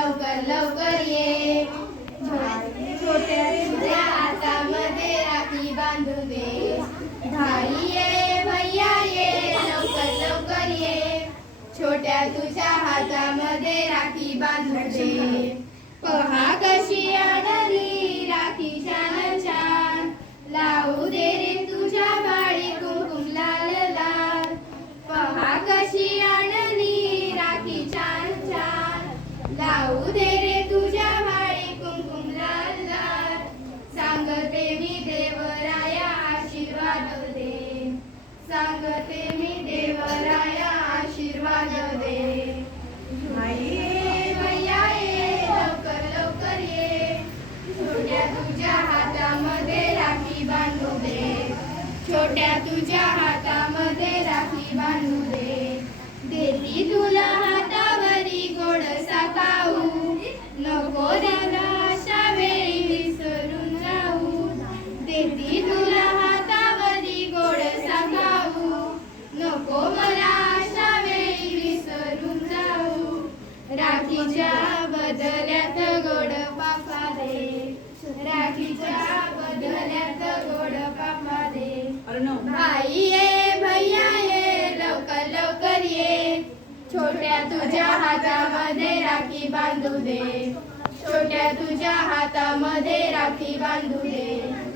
लवकर लवकर ये. हातामध्ये राखी बांधून दे. भाई ये भैया ये लवकर लवकर ये. छोट्या तुझ्या हातामध्ये राखी बांधून दे. पहा कशी आणली राखी छोट्या तुझ्या हातामध्ये राखी बांधून छोट्या तुझ्या हातामध्ये राखी बांधू दे. छोट्या तुझ्या हातामध्ये राखी बांधू दे.